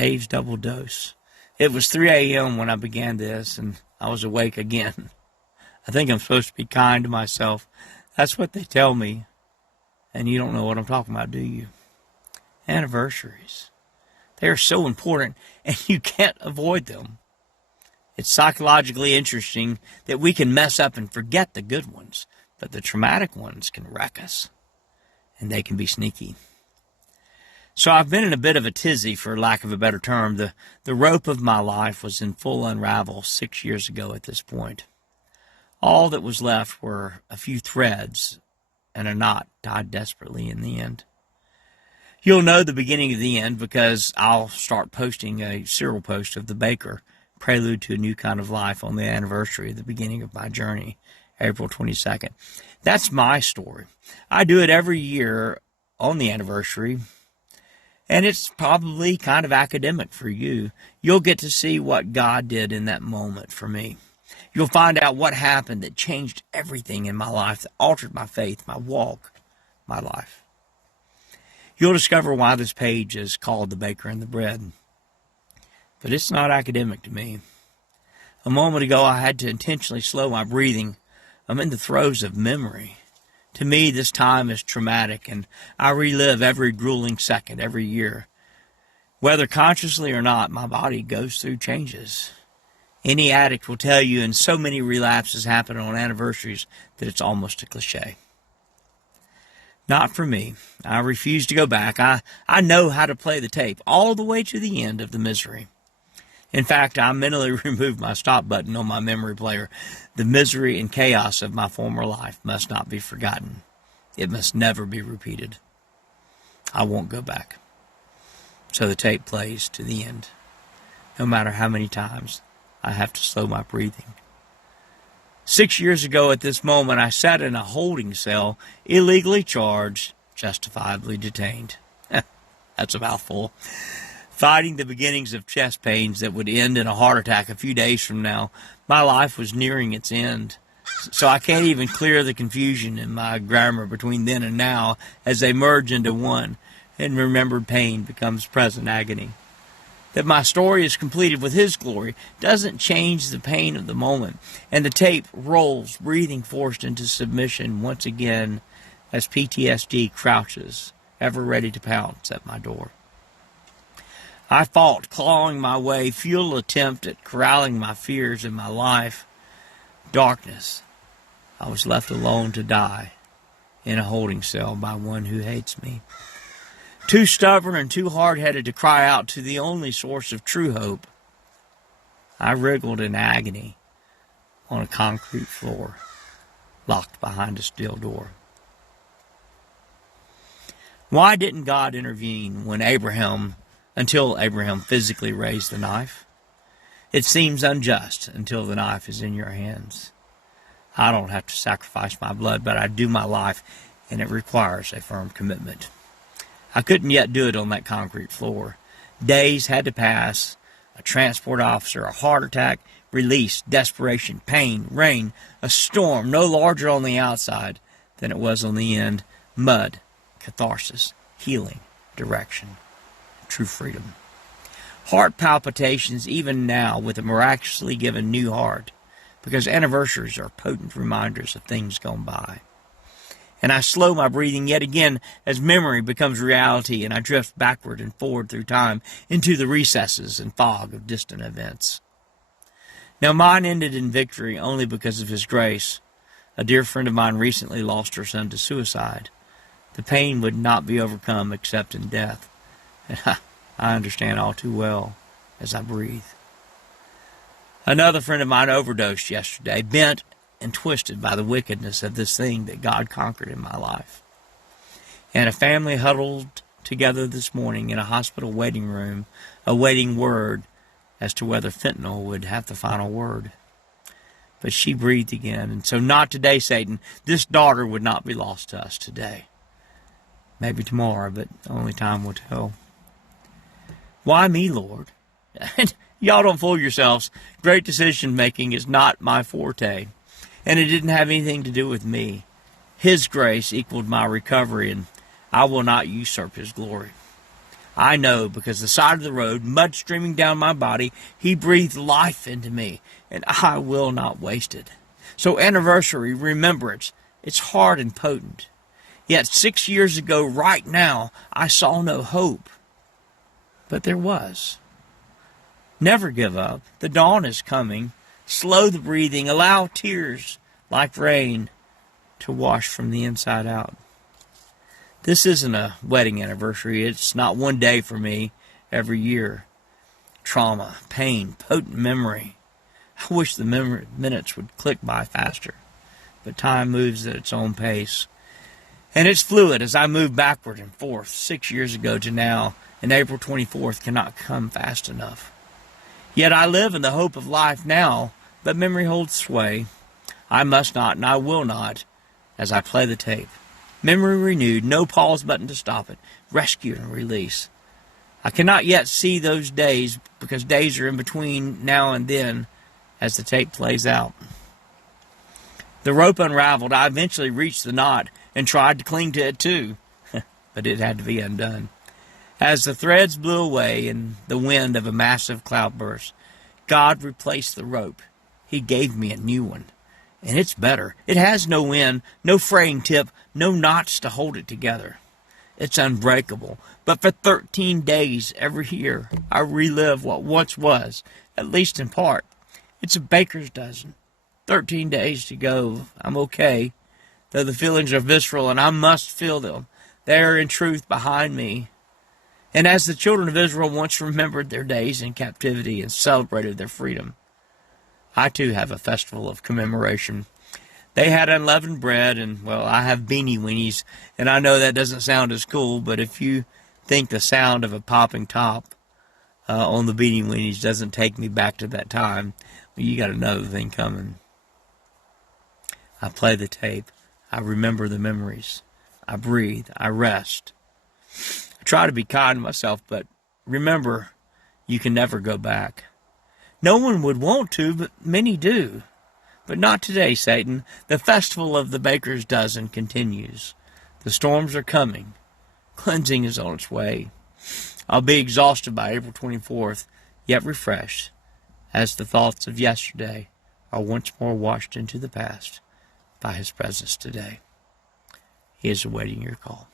Dave's double dose. It was 3 a.m. when I began this, and I was awake again. I think I'm supposed to be kind to myself. That's what they tell me. And you don't know what I'm talking about, do you? Anniversaries. They are so important, and you can't avoid them. It's psychologically interesting that we can mess up and forget the good ones, but the traumatic ones can wreck us, and they can be sneaky. So I've been in a bit of a tizzy, for lack of a better term. The rope of my life was in full unravel 6 years ago at this point. All that was left were a few threads and a knot tied desperately in the end. You'll know the beginning of the end because I'll start posting a serial post of The Baker, Prelude to a New Kind of Life, on the anniversary of the beginning of my journey, April 22nd. That's my story. I do it every year on the anniversary, and it's probably kind of academic for you. You'll get to see what God did in that moment for me. You'll find out what happened that changed everything in my life, that altered my faith, my walk, my life. You'll discover why this page is called The Baker and the Bread. But it's not academic to me. A moment ago, I had to intentionally slow my breathing. I'm in the throes of memory. To me, this time is traumatic, and I relive every grueling second, every year. Whether consciously or not, my body goes through changes. Any addict will tell you, and so many relapses happen on anniversaries that it's almost a cliche. Not for me. I refuse to go back. I know how to play the tape all the way to the end of the misery. In fact, I mentally removed my stop button on my memory player. The misery and chaos of my former life must not be forgotten. It must never be repeated. I won't go back. So the tape plays to the end, no matter how many times I have to slow my breathing. 6 years ago at this moment, I sat in a holding cell, illegally charged, justifiably detained. That's a mouthful. Fighting the beginnings of chest pains that would end in a heart attack a few days from now. My life was nearing its end, so I can't even clear the confusion in my grammar between then and now as they merge into one, and remembered pain becomes present agony. That my story is completed with His glory doesn't change the pain of the moment, and the tape rolls, breathing forced into submission once again as PTSD crouches, ever ready to pounce at my door. I fought, clawing my way, futile attempt at corralling my fears in my life. Darkness. I was left alone to die in a holding cell by one who hates me. Too stubborn and too hard-headed to cry out to the only source of true hope. I wriggled in agony on a concrete floor, locked behind a steel door. Why didn't God intervene until Abraham physically raised the knife? It seems unjust until the knife is in your hands. I don't have to sacrifice my blood, but I do my life, and it requires a firm commitment. I couldn't yet do it on that concrete floor. Days had to pass, a transport officer, a heart attack, release, desperation, pain, rain, a storm no larger on the outside than it was on the end, mud, catharsis, healing, direction, true freedom. Heart palpitations even now with a miraculously given new heart, because anniversaries are potent reminders of things gone by. And I slow my breathing yet again as memory becomes reality and I drift backward and forward through time into the recesses and fog of distant events. Now mine ended in victory only because of His grace. A dear friend of mine recently lost her son to suicide. The pain would not be overcome except in death. And I understand all too well as I breathe. Another friend of mine overdosed yesterday, bent and twisted by the wickedness of this thing that God conquered in my life. And a family huddled together this morning in a hospital waiting room, awaiting word as to whether fentanyl would have the final word. But she breathed again, and so not today, Satan. This daughter would not be lost to us today. Maybe tomorrow, but only time will tell. Why me, Lord? Y'all don't fool yourselves. Great decision-making is not my forte. And it didn't have anything to do with me. His grace equaled my recovery, and I will not usurp His glory. I know because the side of the road, mud streaming down my body, he breathed life into me, and I will not waste it. So anniversary, remembrance, it's hard and potent. Yet 6 years ago, right now, I saw no hope. But there was. Never give up. The dawn is coming. Slow the breathing. Allow tears like rain to wash from the inside out. This isn't a wedding anniversary. It's not one day for me every year. Trauma, pain, potent memory. I wish the minutes would click by faster. But time moves at its own pace. And it's fluid as I move backward and forth 6 years ago to now, and April 24th cannot come fast enough. Yet I live in the hope of life now, but memory holds sway. I must not and I will not as I play the tape. Memory renewed, no pause button to stop it, rescue and release. I cannot yet see those days because days are in between now and then as the tape plays out. The rope unraveled. I eventually reached the knot and tried to cling to it too, but it had to be undone. As the threads blew away in the wind of a massive cloudburst, God replaced the rope. He gave me a new one, and it's better. It has no end, no fraying tip, no knots to hold it together. It's unbreakable, but for 13 days every year, I relive what once was, at least in part. It's a baker's dozen. 13 days to go. I'm okay, though the feelings are visceral, and I must feel them. They are in truth behind me. And as the children of Israel once remembered their days in captivity and celebrated their freedom, I too have a festival of commemoration. They had unleavened bread, and, well, I have beanie weenies, and I know that doesn't sound as cool, but if you think the sound of a popping top on the beanie weenies doesn't take me back to that time, well, you got another thing coming. I play the tape. I remember the memories. I breathe. I rest. I try to be kind to myself, but remember, you can never go back. No one would want to, but many do. But not today, Satan. The festival of the baker's dozen continues. The storms are coming. Cleansing is on its way. I'll be exhausted by April 24th, yet refreshed, as the thoughts of yesterday are once more washed into the past by his presence today. He is awaiting your call.